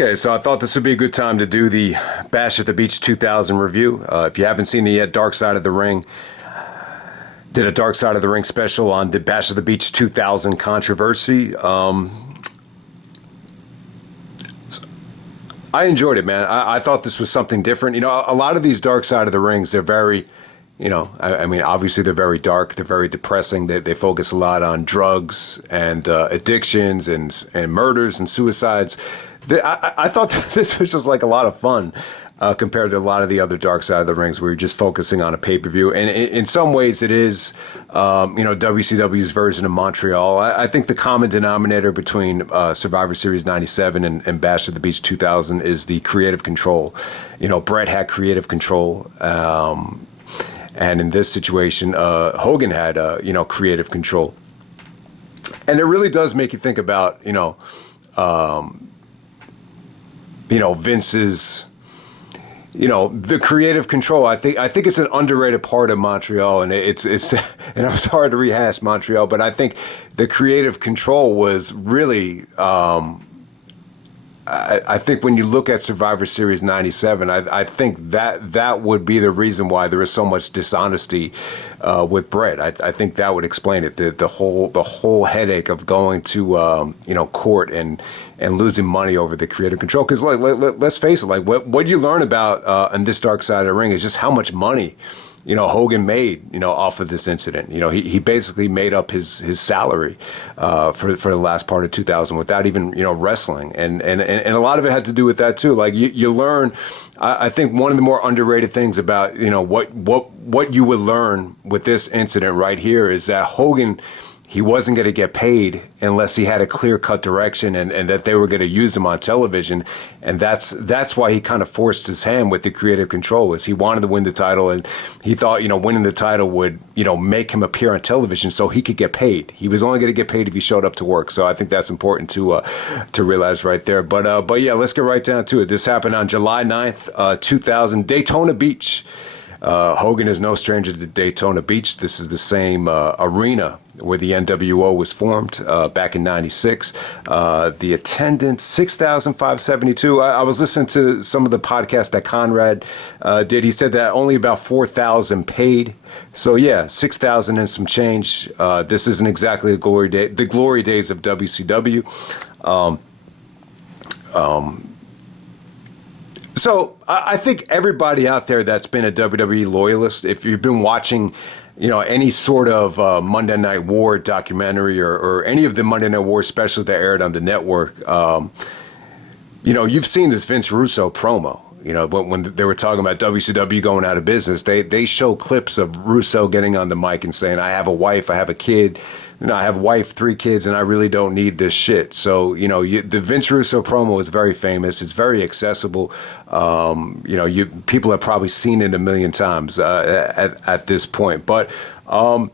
Okay, so I thought this would be a good time to do the Bash at the Beach 2000 review. If you haven't seen it yet, Dark Side of the Ring did a Dark Side of the Ring special on the Bash at the Beach 2000 controversy. I enjoyed it, man. I thought this was something different. You know, a lot of these Dark Side of the Rings, they're very, you know, I mean, obviously they're very dark. They're very depressing. They focus a lot on drugs and addictions and murders and suicides. I thought that this was just like a lot of fun compared to a lot of the other Dark Side of the Rings where you're just focusing on a pay-per-view. And in some ways it is, WCW's version of Montreal. I think the common denominator between Survivor Series 97 and Bash at the Beach 2000 is the creative control. You know, Bret had creative control. And in this situation, Hogan had, creative control. And it really does make you think about, Vince's, the creative control. I think it's an underrated part of Montreal, and it's and I'm sorry to rehash Montreal, but I think the creative control was really. I think when you look at Survivor Series 97, I think that would be the reason why there is so much dishonesty with Bret. I think that would explain it. The whole headache of going to court and losing money over the creative control. Because let's face it, like what you learn about in this Dark Side of the Ring is just how much money Hogan made, off of this incident. He basically made up his salary for the last part of 2000 without even, wrestling. And a lot of it had to do with that too. Like you learn, I think one of the more underrated things about, what you would learn with this incident right here is that Hogan, he wasn't going to get paid unless he had a clear-cut direction and that they were going to use him on television. And that's why he kind of forced his hand with the creative control, is he wanted to win the title, and he thought, winning the title would, make him appear on television so he could get paid. He was only going to get paid if he showed up to work. So I think that's important to realize right there. But yeah, let's get right down to it. This happened on July 9th, 2000, Daytona Beach. Hogan is no stranger to Daytona Beach. This is the same arena where the NWO was formed back in '96. The attendance, 6,572. I was listening to some of the podcasts that Conrad did. He said that only about 4,000 paid. So yeah, 6,000 and some change. This isn't exactly the glory days of WCW. So I think everybody out there that's been a WWE loyalist, if you've been watching, any sort of Monday Night War documentary or any of the Monday Night War specials that aired on the network, you've seen this Vince Russo promo. When they were talking about WCW going out of business, they show clips of Russo getting on the mic and saying, "I have a wife, I have a kid. I have a wife, 3 kids, and I really don't need this shit." So, the Vince Russo promo is very famous. It's very accessible. People have probably seen it a million times at this point. But, I'm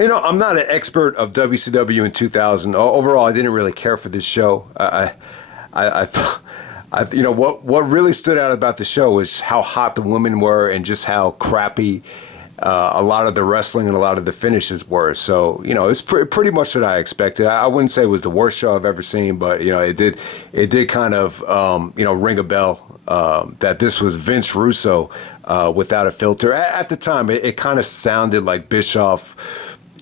not an expert of WCW in 2000. Overall, I didn't really care for this show. I thought... what really stood out about the show is how hot the women were and just how crappy a lot of the wrestling and a lot of the finishes were. So, it's pretty much what I expected. I wouldn't say it was the worst show I've ever seen, but, it did kind of, ring a bell that this was Vince Russo without a filter. At the time, it kind of sounded like Bischoff,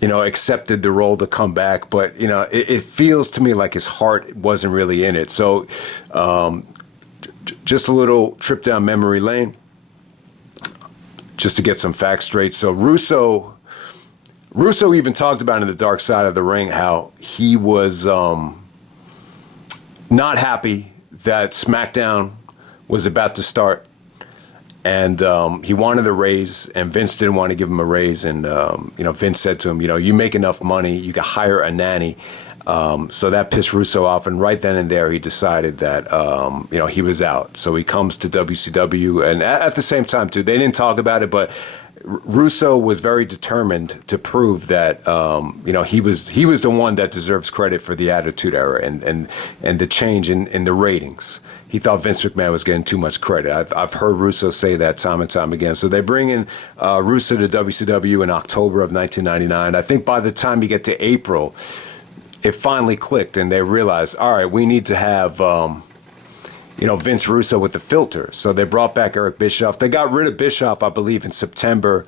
accepted the role to come back, but, it feels to me like his heart wasn't really in it. So, just a little trip down memory lane, just to get some facts straight. So Russo even talked about in the Dark Side of the Ring how he was not happy that SmackDown was about to start, and he wanted a raise, and Vince didn't want to give him a raise, and Vince said to him, you make enough money, you can hire a nanny. So that pissed Russo off, and right then and there he decided that he was out. So he comes to WCW, and at the same time too, they didn't talk about it, but Russo was very determined to prove that he was the one that deserves credit for the Attitude Era and the change in the ratings. He thought Vince McMahon was getting too much credit. I've heard Russo say that time and time again. So they bring in Russo to WCW in October of 1999. I think by the time you get to April, it finally clicked, and they realized, all right, we need to have Vince Russo with the filter. So they brought back Eric Bischoff. They got rid of Bischoff, I believe, in September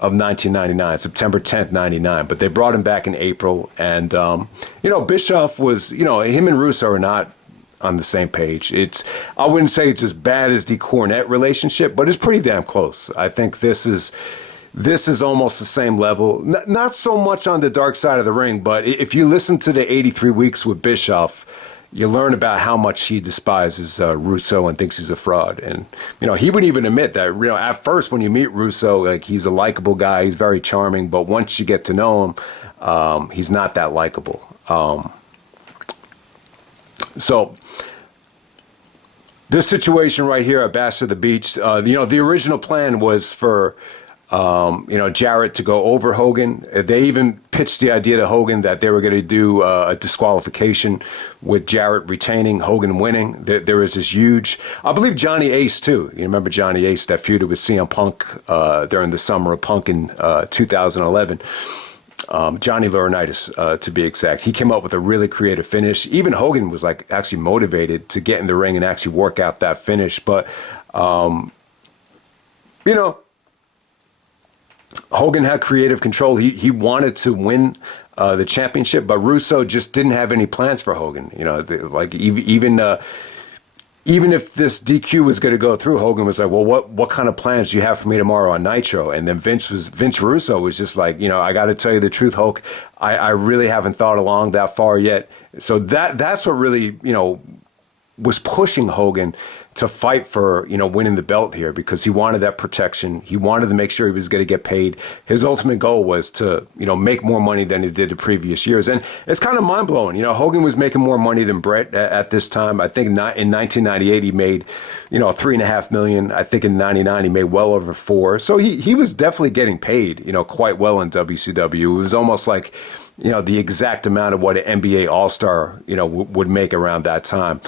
of 1999, September 10th, 99. But they brought him back in April. And, Bischoff was, him and Russo are not on the same page. I wouldn't say it's as bad as the Cornette relationship, but it's pretty damn close. I think this is almost the same level. Not so much on the dark side of the ring, but if you listen to the 83 Weeks with Bischoff, you learn about how much he despises Russo and thinks he's a fraud. And, he would even admit that, at first when you meet Russo, like, he's a likable guy, he's very charming, but once you get to know him, he's not that likable. So this situation right here at Bash of the Beach, the original plan was for Jarrett to go over Hogan. They even pitched the idea to Hogan that they were going to do a disqualification with Jarrett retaining, Hogan winning. There was this huge, I believe Johnny Ace too. You remember Johnny Ace, that feuded with CM Punk during the summer of Punk in 2011. Johnny Laurinaitis, to be exact. He came up with a really creative finish. Even Hogan was actually motivated to get in the ring and actually work out that finish. But, Hogan had creative control. He wanted to win the championship, but Russo just didn't have any plans for Hogan. Even if this DQ was going to go through, Hogan was like, well, what kind of plans do you have for me tomorrow on Nitro? And then Vince Russo was just like, I got to tell you the truth, Hulk. I really haven't thought along that far yet. So that's what really, was pushing Hogan to fight for, winning the belt here, because he wanted that protection. He wanted to make sure he was going to get paid. His ultimate goal was to, make more money than he did the previous years. And it's kind of mind blowing. Hogan was making more money than Bret at this time. I think in 1998 he made, $3.5 million. I think in '99 he made well over $4 million. So he was definitely getting paid, quite well in WCW. It was almost like, the exact amount of what an NBA All-Star, would make around that time.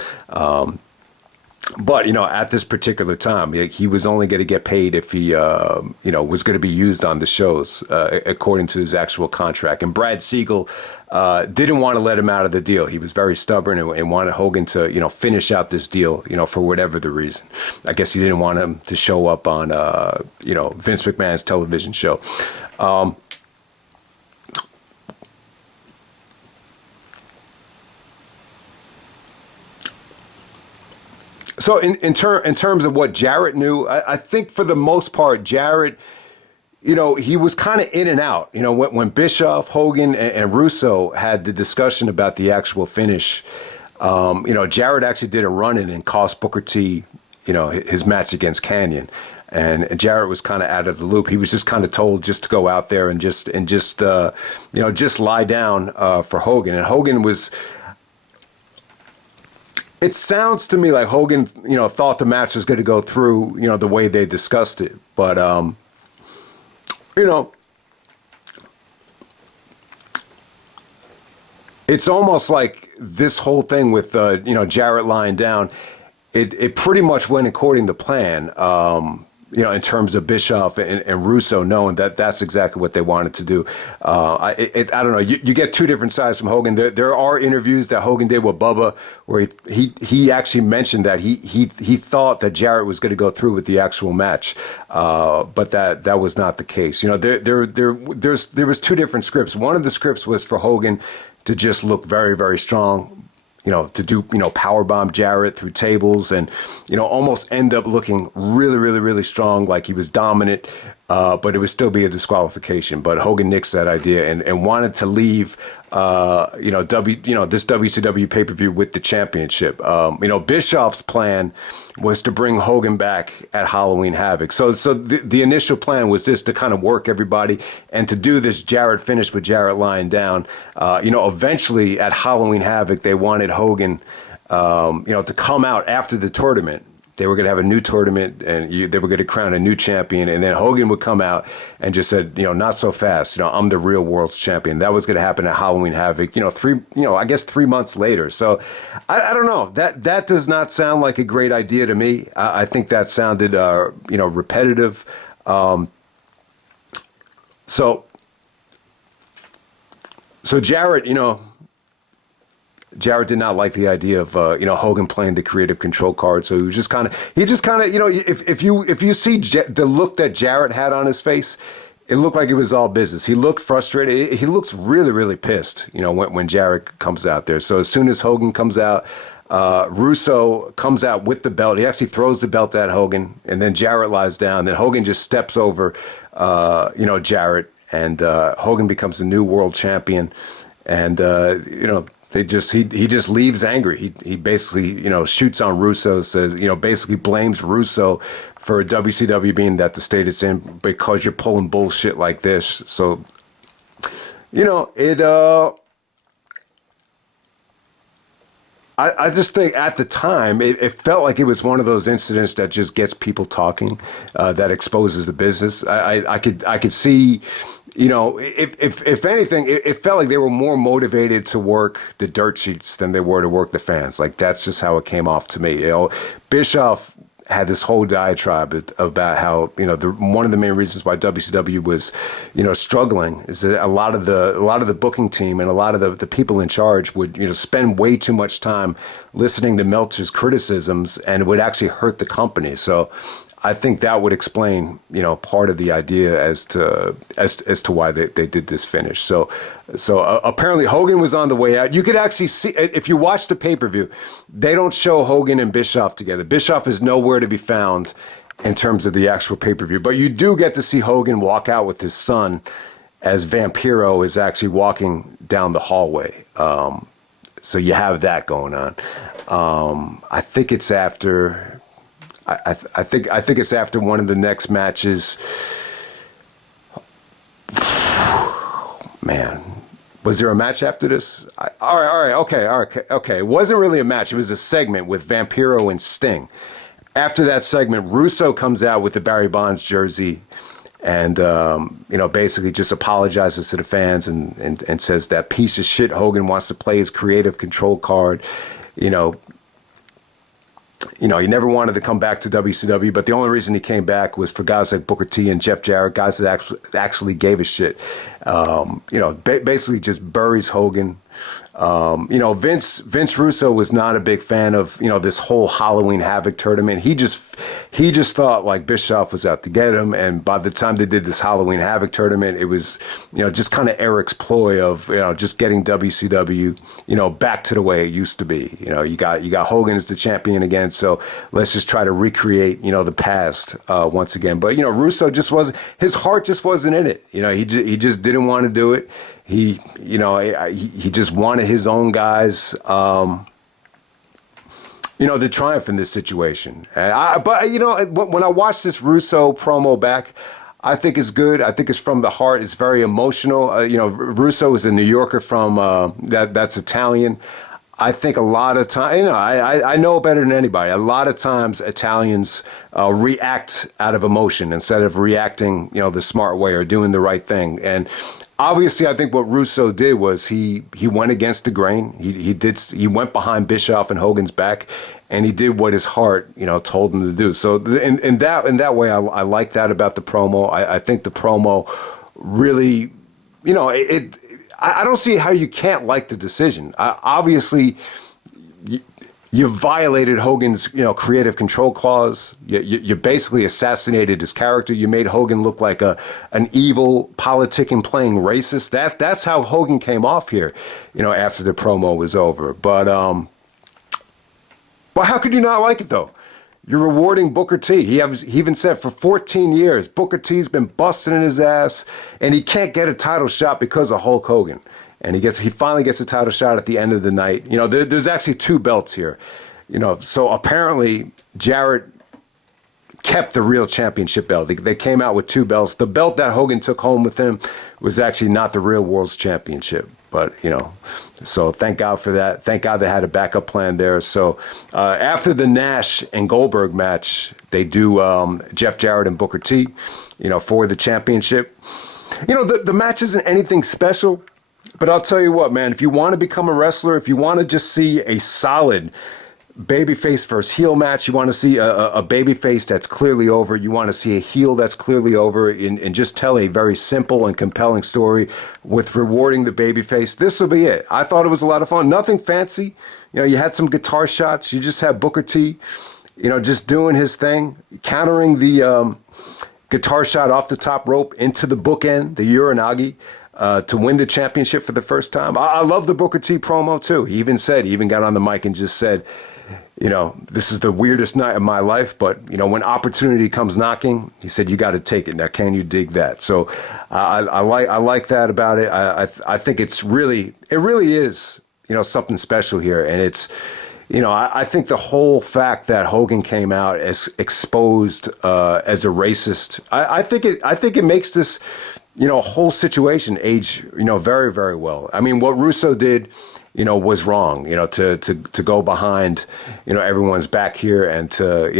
But, at this particular time, he was only going to get paid if he, was going to be used on the shows, according to his actual contract. And Brad Siegel didn't want to let him out of the deal. He was very stubborn and wanted Hogan to, finish out this deal, for whatever the reason. I guess he didn't want him to show up on, Vince McMahon's television show. So in terms of what Jarrett knew, I think for the most part, Jarrett, he was kind of in and out. When Bischoff, Hogan, and Russo had the discussion about the actual finish, Jarrett actually did a run-in and cost Booker T, his match against Kanyon. And Jarrett was kind of out of the loop. He was just kind of told just to go out there and just lie down for Hogan. And Hogan was... It sounds to me like Hogan, thought the match was going to go through, the way they discussed it. But, it's almost like this whole thing with, Jarrett lying down, it pretty much went according to plan, in terms of Bischoff and Russo knowing that that's exactly what they wanted to do. I don't know. You get two different sides from Hogan. There are interviews that Hogan did with Bubba where he actually mentioned that he thought that Jarrett was going to go through with the actual match, but that was not the case. There was two different scripts. One of the scripts was for Hogan to just look very, very strong, to do, powerbomb Jarrett through tables and, almost end up looking really, really, really strong, like he was dominant, but it would still be a disqualification. But Hogan nixed that idea and wanted to leave, this WCW pay-per-view with the championship. Bischoff's plan was to bring Hogan back at Halloween Havoc. So the initial plan was just to kind of work everybody and to do this Jarrett finish with Jarrett lying down. Eventually at Halloween Havoc, they wanted Hogan, to come out after the tournament. They were going to have a new tournament and they were going to crown a new champion. And then Hogan would come out and just said, not so fast. I'm the real world's champion. That was going to happen at Halloween Havoc, 3 months later. So I don't know. That does not sound like a great idea to me. I think that sounded, repetitive. So Jarrett, Jarrett did not like the idea of Hogan playing the creative control card, so he just kind of if you see the look that Jarrett had on his face, it looked like it was all business. He looked frustrated. He looks really, really pissed, when Jarrett comes out there. So as soon as Hogan comes out, Russo comes out with the belt. He actually throws the belt at Hogan, and then Jarrett lies down. Then Hogan just steps over, Jarrett, and Hogan becomes the new world champion. And he just leaves angry. He basically shoots on Russo, says basically blames Russo for WCW being that the state it's in because you're pulling bullshit like this. So I just think at the time it felt like it was one of those incidents that just gets people talking, that exposes the business. I could see, if anything, it felt like they were more motivated to work the dirt sheets than they were to work the fans. Like that's just how it came off to me. Bischoff had this whole diatribe about how one of the main reasons why WCW was struggling is that a lot of the booking team and a lot of the people in charge would spend way too much time listening to Meltzer's criticisms, and it would actually hurt the company. So I think that would explain part of the idea as to why they did this finish. So apparently Hogan was on the way out. You could actually see, if you watch the pay-per-view, they don't show Hogan and Bischoff together. Bischoff is nowhere to be found in terms of the actual pay-per-view, but you do get to see Hogan walk out with his son as Vampiro is actually walking down the hallway. So you have that going on. I think it's after. I think it's after one of the next matches. Man, was there a match after this? All right, okay. It wasn't really a match. It was a segment with Vampiro and Sting. After that segment, Russo comes out with the Barry Bonds jersey and, basically just apologizes to the fans and says that piece of shit Hogan wants to play his creative control card. He never wanted to come back to WCW, but the only reason he came back was for guys like Booker T and Jeff Jarrett, guys that actually gave a shit. Basically just buries Hogan. Vince Russo was not a big fan of, this whole Halloween Havoc tournament. He just thought like Bischoff was out to get him. And by the time they did this Halloween Havoc tournament, it was, just kind of Eric's ploy of, just getting WCW, back to the way it used to be. You got Hogan as the champion again. So let's just try to recreate, the past, once again. But, Russo his heart just wasn't in it. He just didn't want to do it. He just wanted his own guys, to triumph in this situation. But when I watch this Russo promo back, I think it's good. I think it's from the heart. It's very emotional. Russo is a New Yorker from that's Italian. I think a lot of times, I know better than anybody. A lot of times Italians react out of emotion instead of reacting, the smart way or doing the right thing. And obviously, I think what Russo did was he went against the grain. He went behind Bischoff and Hogan's back, and he did what his heart, told him to do. So in that way, I like that about the promo. I think the promo really, I don't see how you can't like the decision. Obviously, you violated Hogan's, creative control clause. You basically assassinated his character. You made Hogan look like an evil politicking playing racist. That's how Hogan came off here, after the promo was over. But how could you not like it though? You're rewarding Booker T. He even said for 14 years, Booker T's been busting in his ass, and he can't get a title shot because of Hulk Hogan. And he finally gets a title shot at the end of the night. There's actually two belts here. So apparently Jarrett kept the real championship belt. They came out with two belts. The belt that Hogan took home with him was actually not the real world's championship. But, so thank God for that. Thank God they had a backup plan there. So after the Nash and Goldberg match, they do Jeff Jarrett and Booker T, for the championship. The match isn't anything special, but I'll tell you what, man, if you want to become a wrestler, if you want to just see a solid babyface versus heel match. You want to see a babyface that's clearly over. You want to see a heel that's clearly over, and just tell a very simple and compelling story with rewarding the babyface. This will be it. I thought it was a lot of fun. Nothing fancy. You had some guitar shots. You just had Booker T, just doing his thing, countering the guitar shot off the top rope into the bookend, the Uranagi. To win the championship for the first time. I love the Booker T promo too. He even got on the mic and just said, this is the weirdest night of my life, but when opportunity comes knocking, he said, you got to take it. Now, can you dig that? So I like that about it. I think it really is, something special here. And it's, I think the whole fact that Hogan came out as exposed as a racist, I think it makes this, whole situation age, very, very well. I mean, what Russo did, was wrong, to go behind, everyone's back here and to,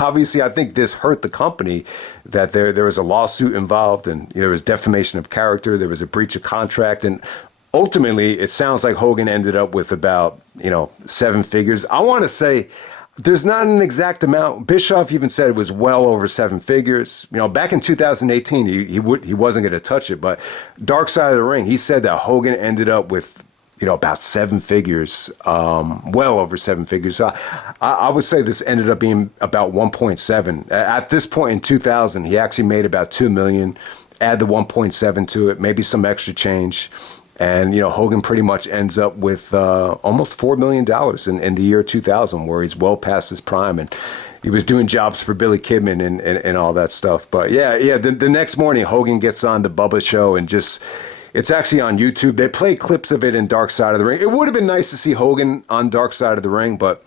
obviously I think this hurt the company that there was a lawsuit involved and there was defamation of character. There was a breach of contract. And ultimately it sounds like Hogan ended up with about, 7 figures. I want to say, there's not an exact amount. Bischoff even said it was well over 7 figures. Back in 2018, he wasn't going to touch it. But Dark Side of the Ring, he said that Hogan ended up with, about 7 figures, well over 7 figures. So I would say this ended up being about 1.7. At this point in 2000, he actually made about 2 million. Add the 1.7 to it, maybe some extra change. And, Hogan pretty much ends up with almost $4 million in the year 2000, where he's well past his prime. And he was doing jobs for Billy Kidman and all that stuff. But, yeah, the next morning, Hogan gets on the Bubba show and it's actually on YouTube. They play clips of it in Dark Side of the Ring. It would have been nice to see Hogan on Dark Side of the Ring, but,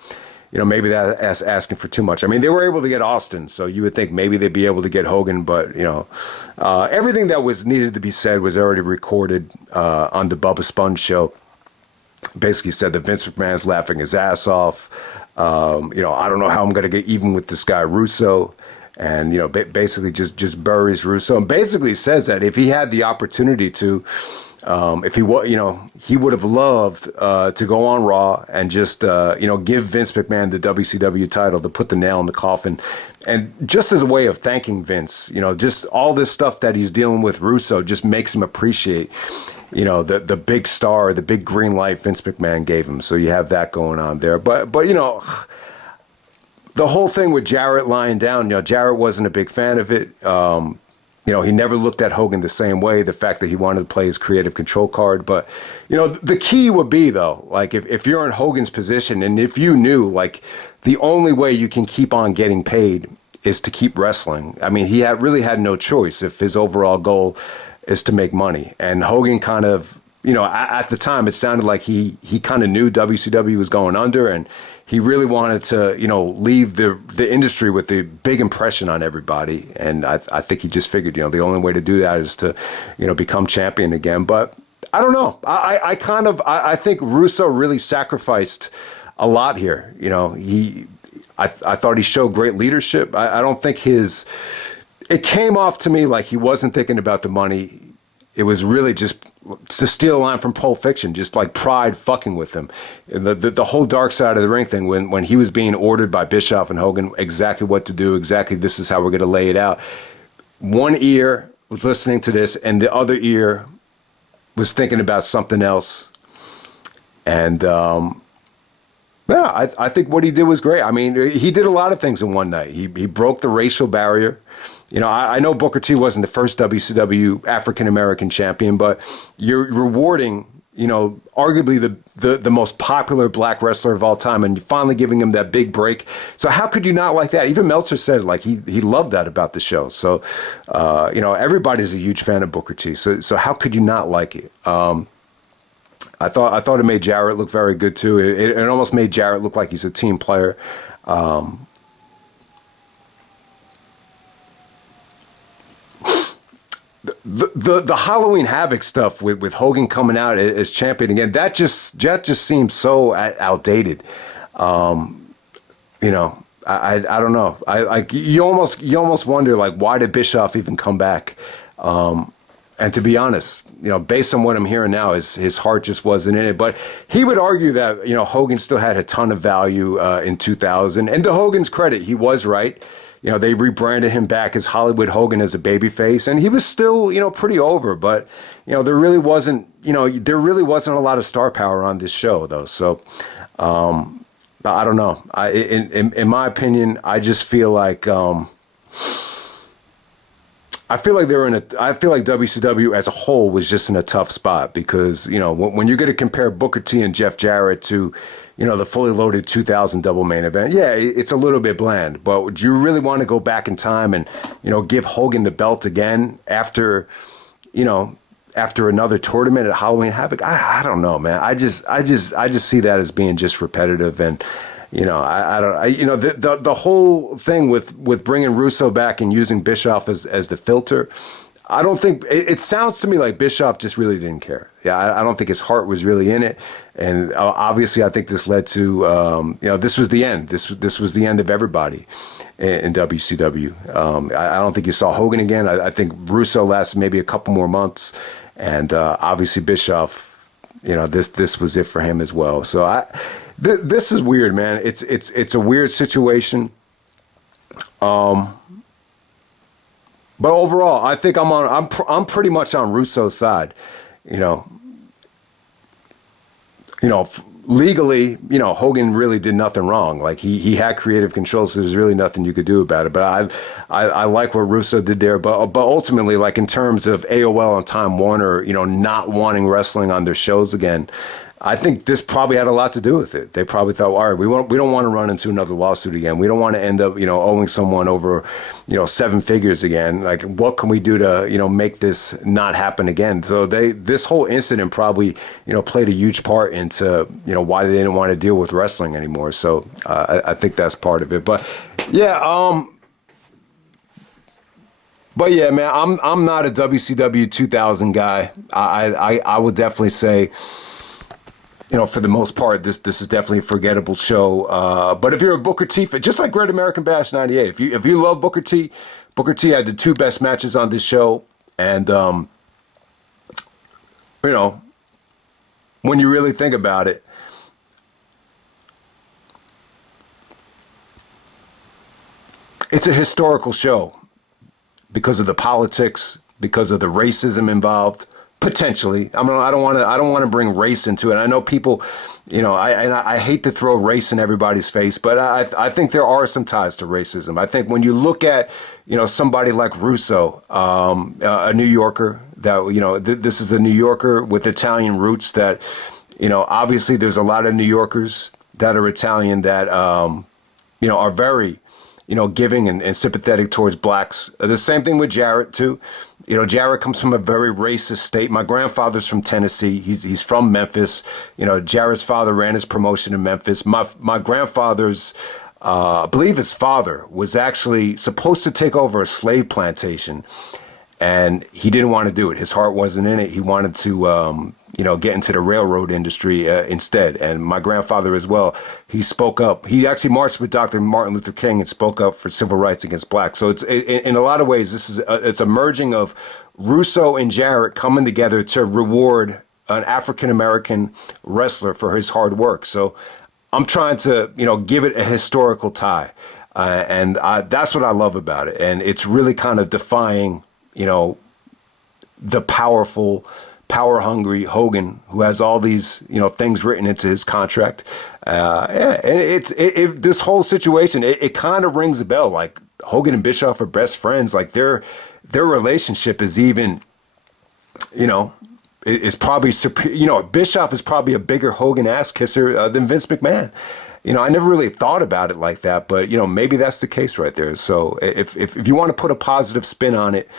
maybe that's asking for too much. I mean, they were able to get Austin, so you would think maybe they'd be able to get Hogan, but, everything that was needed to be said was already recorded on the Bubba Sponge show. Basically said that Vince McMahon's laughing his ass off. I don't know how I'm going to get even with this guy Russo. And, basically just buries Russo. And basically says that if he had the opportunity to, if he he would have loved to go on Raw and just, give Vince McMahon the WCW title to put the nail in the coffin. And just as a way of thanking Vince, just all this stuff that he's dealing with Russo just makes him appreciate, the big star, the big green light Vince McMahon gave him. So you have that going on there. But the whole thing with Jarrett lying down, Jarrett wasn't a big fan of it. He never looked at Hogan the same way, the fact that he wanted to play his creative control card. But, the key would be, though, like if you're in Hogan's position and if you knew, like, the only way you can keep on getting paid is to keep wrestling. I mean, he really had no choice if his overall goal is to make money. And Hogan kind of, at the time, it sounded like he kind of knew WCW was going under, and he really wanted to, leave the industry with a big impression on everybody. And I think he just figured, the only way to do that is to, become champion again. But I don't know. I think Russo really sacrificed a lot here. I thought he showed great leadership. I don't think it came off to me like he wasn't thinking about the money. It was really just, to steal a line from Pulp Fiction, just like pride fucking with him. And the whole Dark Side of the Ring thing, when he was being ordered by Bischoff and Hogan exactly what to do, exactly this is how we're going to lay it out. One ear was listening to this and the other ear was thinking about something else. And I think what he did was great. I mean, he did a lot of things in one night. He broke the racial barrier. I know Booker T wasn't the first WCW African-American champion, but you're rewarding, arguably the most popular black wrestler of all time, and you're finally giving him that big break. So how could you not like that? Even Meltzer said, like, he loved that about the show. So, everybody's a huge fan of Booker T. So how could you not like it? I thought it made Jarrett look very good too. It almost made Jarrett look like he's a team player. The Halloween Havoc stuff with Hogan coming out as champion again, that just seems so outdated. I don't know. You almost wonder, like, why did Bischoff even come back? And to be honest, based on what I'm hearing now, his heart just wasn't in it. But he would argue that, Hogan still had a ton of value in 2000. And to Hogan's credit, he was right. They rebranded him back as Hollywood Hogan as a babyface, and he was still, pretty over. But, there really wasn't a lot of star power on this show, though. So, I don't know. In my opinion, I just feel like. I feel like WCW as a whole was just in a tough spot because, when you're going to compare Booker T and Jeff Jarrett to, the fully loaded 2000 double main event, yeah, it's a little bit bland. But do you really want to go back in time and, give Hogan the belt again after another tournament at Halloween Havoc? I don't know, man. I just see that as being just repetitive. And, the whole thing with bringing Russo back and using Bischoff as the filter, I don't think it sounds to me like Bischoff just really didn't care. Yeah, I don't think his heart was really in it, and obviously I think this led to this was the end. This was the end of everybody in WCW. I don't think you saw Hogan again. I think Russo lasted maybe a couple more months, and obviously Bischoff, this was it for him as well. So this is weird, man. It's a weird situation. But overall, I think I'm pretty much on Russo's side. Legally, Hogan really did nothing wrong. Like he had creative control, so there's really nothing you could do about it. But I like what Russo did there. But ultimately, like in terms of AOL and Time Warner, not wanting wrestling on their shows again, I think this probably had a lot to do with it. They probably thought, all right, we don't want to run into another lawsuit again. We don't want to end up, owing someone over, 7 figures again. Like, what can we do to, make this not happen again? So this whole incident probably, played a huge part into, why they didn't want to deal with wrestling anymore. So I think that's part of it. But yeah, man, I'm not a WCW 2000 guy. I would definitely say, for the most part, this is definitely a forgettable show. But if you're a Booker T fan, just like Great American Bash '98, if you love Booker T had the 2 best matches on this show, and when you really think about it, it's a historical show because of the politics, because of the racism involved. Potentially, I don't want to bring race into it. I know people, I hate to throw race in everybody's face, but I think there are some ties to racism. I think when you look at, somebody like Russo, a New Yorker that, this is a New Yorker with Italian roots that, obviously there's a lot of New Yorkers that are Italian that, are very, giving and sympathetic towards blacks. The same thing with Jarrett too. Jarrett comes from a very racist state. My grandfather's from Tennessee. He's from Memphis. Jarrett's father ran his promotion in Memphis. My grandfather's, I believe his father was actually supposed to take over a slave plantation, and he didn't want to do it. His heart wasn't in it. He wanted to, get into the railroad industry instead. And my grandfather as well, he spoke up. He actually marched with Dr. Martin Luther King and spoke up for civil rights against blacks. So it's in a lot of ways, it's a merging of Russo and Jarrett coming together to reward an African-American wrestler for his hard work. So I'm trying to, give it a historical tie. And that's what I love about it. And it's really kind of defying, the power-hungry Hogan, who has all these, things written into his contract. And this whole situation, it kind of rings a bell. Like Hogan and Bischoff are best friends. Like their relationship is even, is probably superior. Bischoff is probably a bigger Hogan ass kisser than Vince McMahon. I never really thought about it like that, but maybe that's the case right there. So if you want to put a positive spin on it,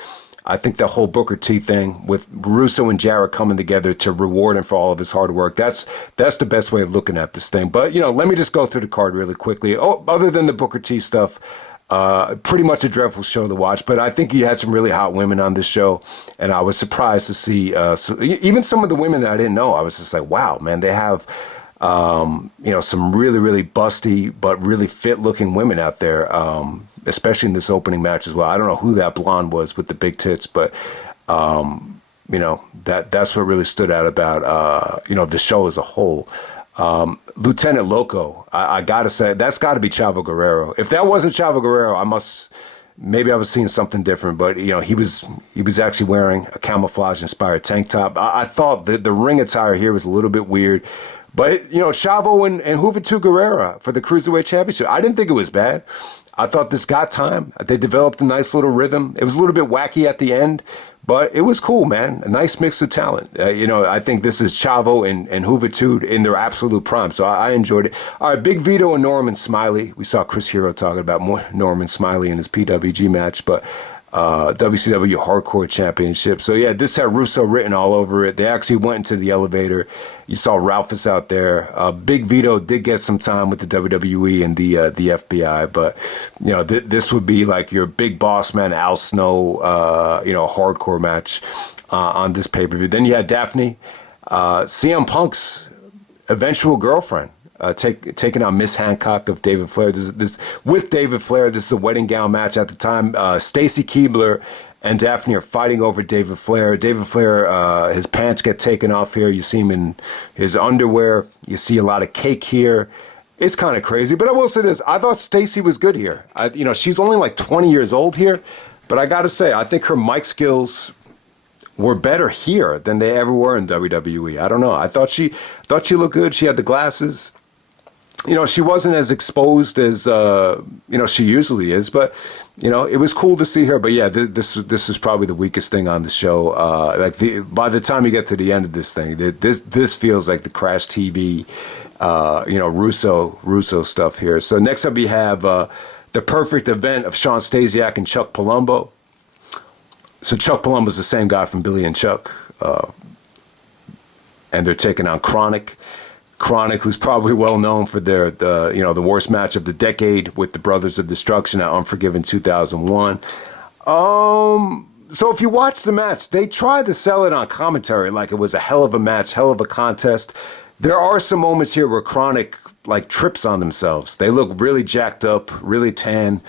I think the whole Booker T thing with Russo and Jarrett coming together to reward him for all of his hard work, that's the best way of looking at this thing. But, let me just go through the card really quickly. Oh, other than the Booker T stuff, pretty much a dreadful show to watch. But I think you had some really hot women on this show, and I was surprised to see even some of the women that I didn't know. I was just like, wow, man, they have some really, really busty but really fit-looking women out there. Especially in this opening match as well. I don't know who that blonde was with the big tits, but that's what really stood out about the show as a whole. Lieutenant Loco, I gotta say, that's got to be Chavo Guerrero. If that wasn't Chavo Guerrero, maybe I was seeing something different. But he was actually wearing a camouflage inspired tank top. I thought the ring attire here was a little bit weird, but Chavo and Juventud Guerrera for the Cruiserweight Championship, I didn't think it was bad. I thought this got time. They developed a nice little rhythm. It was a little bit wacky at the end, but it was cool, man. A nice mix of talent. I think this is Chavo and Juventud in their absolute prime, so I enjoyed it. All right, Big Vito and Norman Smiley. We saw Chris Hero talking about more Norman Smiley in his PWG match, but WCW Hardcore Championship. So yeah, this had Russo written all over it. They actually went into the elevator. You saw Ralphus out there. Big Vito did get some time with the WWE and the FBI, but this would be like your big boss man Al Snow, hardcore match on this pay-per-view. Then you had Daphne, CM Punk's eventual girlfriend. Taking on Miss Hancock of David Flair. With David Flair, this is a wedding gown match at the time. Stacy Keibler and Daphne are fighting over David Flair. David Flair, his pants get taken off here. You see him in his underwear. You see a lot of cake here. It's kind of crazy, but I will say this. I thought Stacy was good here. She's only like 20 years old here, but I got to say, I think her mic skills were better here than they ever were in WWE. I don't know. I thought she looked good. She had the glasses. She wasn't as exposed as, she usually is, but, it was cool to see her. But yeah, this is probably the weakest thing on the show. By the time you get to the end of this thing, this feels like the Crash TV, Russo stuff here. So next up you have the perfect event of Shawn Stasiak and Chuck Palumbo. So Chuck Palumbo's the same guy from Billy and Chuck, and they're taking on Kronik. Kronik, who's probably well known for the worst match of the decade with the Brothers of Destruction at Unforgiven 2001. So if you watch the match, they tried to sell it on commentary like it was a hell of a match, hell of a contest. There are some moments here where Kronik trips on themselves. They look really jacked up, really tan.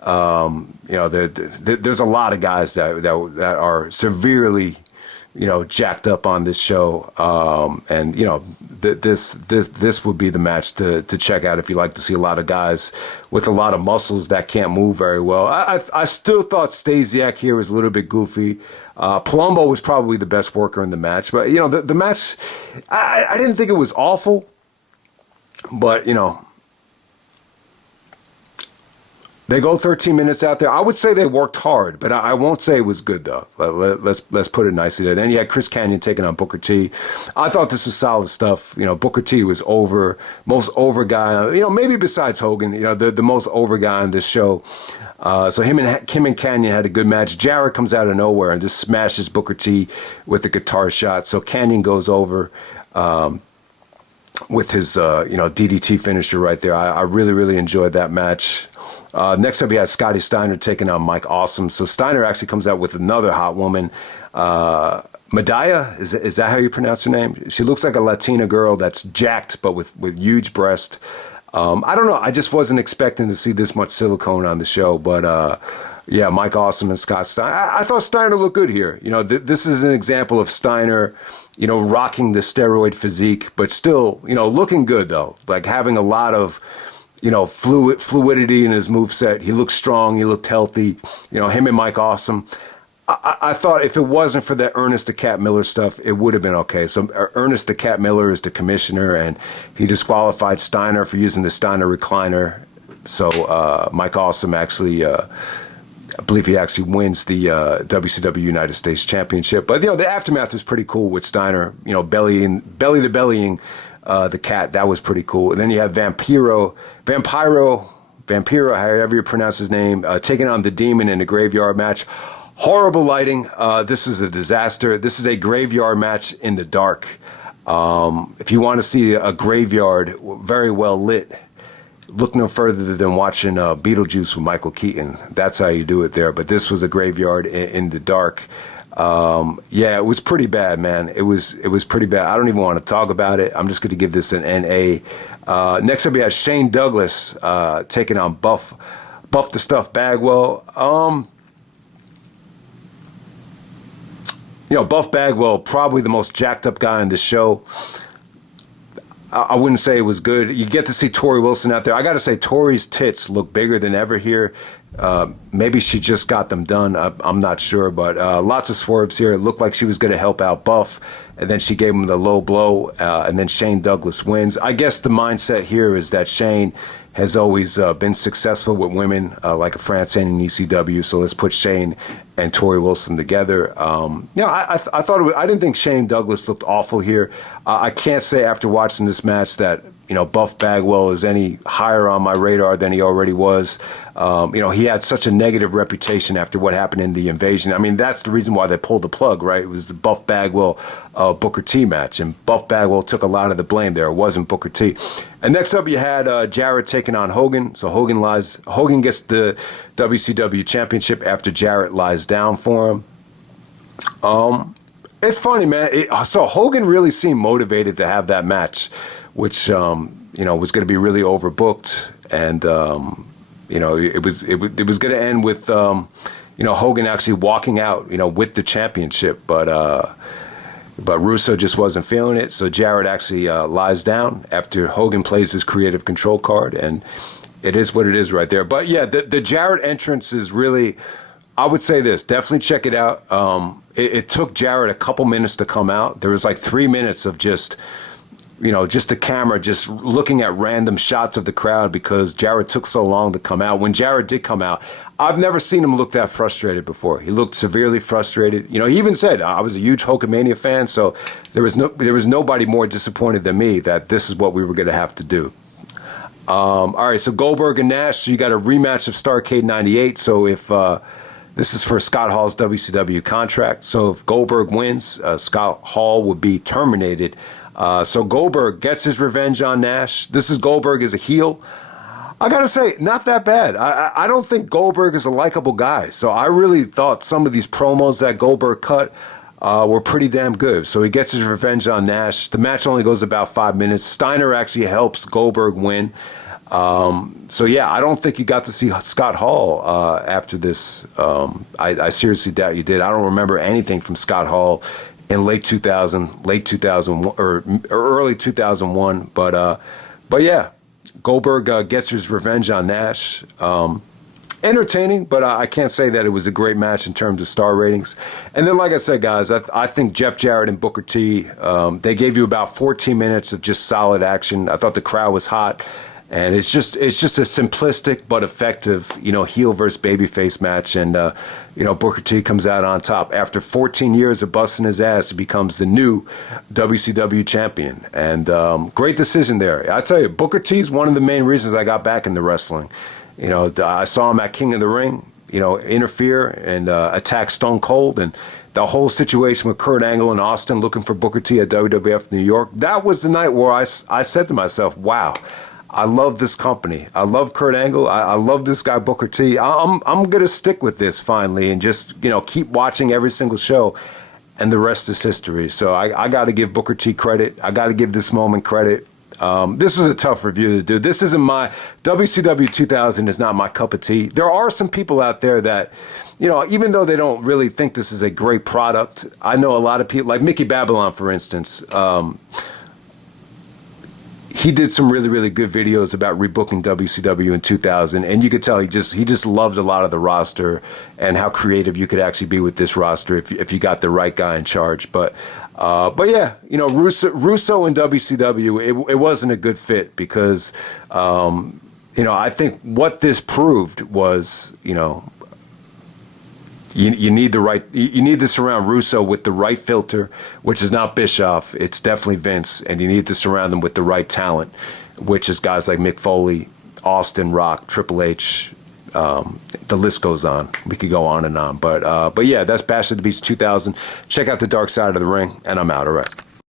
There's a lot of guys that are severely jacked up on this show, and this would be the match to check out if you like to see a lot of guys with a lot of muscles that can't move very well. I still thought Stasiak here was a little bit goofy. Palumbo was probably the best worker in the match, but the match, I didn't think it was awful, but they go 13 minutes out there. I would say they worked hard, but I won't say it was good, though. Let's put it nicely there. Then you had Chris Kanyon taking on Booker T. I thought this was solid stuff. Booker T was most over guy. Maybe besides Hogan, the most over guy on this show. So him and Kanyon had a good match. Jarrett comes out of nowhere and just smashes Booker T with a guitar shot. So Kanyon goes over with his DDT finisher right there. I really, really enjoyed that match. Next up, you had Scotty Steiner taking on Mike Awesome. So Steiner actually comes out with another hot woman. Medaya, is that how you pronounce her name? She looks like a Latina girl that's jacked, but with huge breast. I don't know. I just wasn't expecting to see this much silicone on the show. But yeah, Mike Awesome and Scott Steiner. I thought Steiner looked good here. This is an example of Steiner, rocking the steroid physique, but still, looking good, though. Like having a lot of fluidity in his moveset. He looked strong. He looked healthy. Him and Mike Awesome. I thought if it wasn't for that Ernest the Cat Miller stuff, it would have been okay. So Ernest the Cat Miller is the commissioner, and he disqualified Steiner for using the Steiner recliner. So Mike Awesome actually, I believe he actually wins the WCW United States Championship. But the aftermath was pretty cool with Steiner. Belly to bellying the cat. That was pretty cool. And then you have Vampiro, however you pronounce his name, taking on the Demon in a graveyard match. Horrible lighting. This is a disaster. This is a graveyard match in the dark. If you want to see a graveyard very well lit, look no further than watching Beetlejuice with Michael Keaton. That's how you do it there. But this was a graveyard in the dark. Yeah, it was pretty bad, man. It was pretty bad. I don't even want to talk about it. I'm just going to give this an NA. Next up, we have Shane Douglas taking on Buff the Stuff Bagwell. Buff Bagwell, probably the most jacked up guy in the show. I wouldn't say it was good. You get to see Tori Wilson out there. I got to say, Tori's tits look bigger than ever here. Maybe she just got them done. I'm not sure, but lots of swerves here. It looked like she was going to help out Buff, and then she gave him the low blow, and then Shane Douglas wins. I guess the mindset here is that Shane has always been successful with women, like a Francine in ECW. So let's put Shane and Tori Wilson together. I thought I didn't think Shane Douglas looked awful here. I can't say after watching this match that Buff Bagwell is any higher on my radar than he already was. He had such a negative reputation after what happened in the Invasion. I mean, that's the reason why they pulled the plug, right? It was the Buff Bagwell Booker T match, and Buff Bagwell took a lot of the blame there. It wasn't Booker T. And next up, you had Jarrett taking on Hogan. So Hogan gets the WCW championship after Jarrett lies down for him. It's funny, man. So Hogan really seemed motivated to have that match, which was going to be really overbooked, and it was going to end with Hogan actually walking out with the championship, but Russo just wasn't feeling it, so Jarrett actually lies down after Hogan plays his creative control card, and it is what it is right there. But yeah, the Jarrett entrance is really, I would say this, definitely check it out. It took Jarrett a couple minutes to come out. There was like 3 minutes of just the camera just looking at random shots of the crowd because Jarrett took so long to come out. When Jarrett did come out, I've never seen him look that frustrated before. He looked severely frustrated. He even said, I was a huge Hulkamania fan, so there was nobody more disappointed than me that this is what we were going to have to do. All right, so Goldberg and Nash, so you got a rematch of Starrcade 98. So if this is for Scott Hall's WCW contract. So if Goldberg wins, Scott Hall would be terminated. So Goldberg gets his revenge on Nash. This is Goldberg as a heel. I gotta say, not that bad. I don't think Goldberg is a likable guy. So I really thought some of these promos that Goldberg cut were pretty damn good. So he gets his revenge on Nash. The match only goes about 5 minutes. Steiner actually helps Goldberg win. So yeah, I don't think you got to see Scott Hall after this. I seriously doubt you did. I don't remember anything from Scott Hall in late 2000 or early 2001. But yeah, Goldberg gets his revenge on Nash. Entertaining, but I can't say that it was a great match in terms of star ratings. And then, like I said, guys, I think Jeff Jarrett and Booker T, they gave you about 14 minutes of just solid action. I thought the crowd was hot. And it's just a simplistic but effective, heel versus babyface match. And, Booker T comes out on top. After 14 years of busting his ass, he becomes the new WCW champion. And great decision there. I tell you, Booker T is one of the main reasons I got back into wrestling. I saw him at King of the Ring, interfere and attack Stone Cold. And the whole situation with Kurt Angle and Austin looking for Booker T at WWF New York, that was the night where I said to myself, wow, I love this company. I love Kurt Angle. I love this guy, Booker T. I'm going to stick with this finally and just, keep watching every single show. And the rest is history. So I got to give Booker T credit. I got to give this moment credit. This was a tough review to do. This isn't my WCW 2000 is not my cup of tea. There are some people out there that, even though they don't really think this is a great product, I know a lot of people, like Mickey Babylon, for instance. He did some really, really good videos about rebooking WCW in 2000, and you could tell he just loved a lot of the roster and how creative you could actually be with this roster if you got the right guy in charge. But yeah, Russo and WCW, it wasn't a good fit because I think what this proved was You need to surround Russo with the right filter, which is not Bischoff. It's definitely Vince, and you need to surround them with the right talent, which is guys like Mick Foley, Austin, Rock, Triple H. The list goes on. We could go on and on, but yeah, that's Bash at the Beach 2000. Check out the Dark Side of the Ring, and I'm out. All right.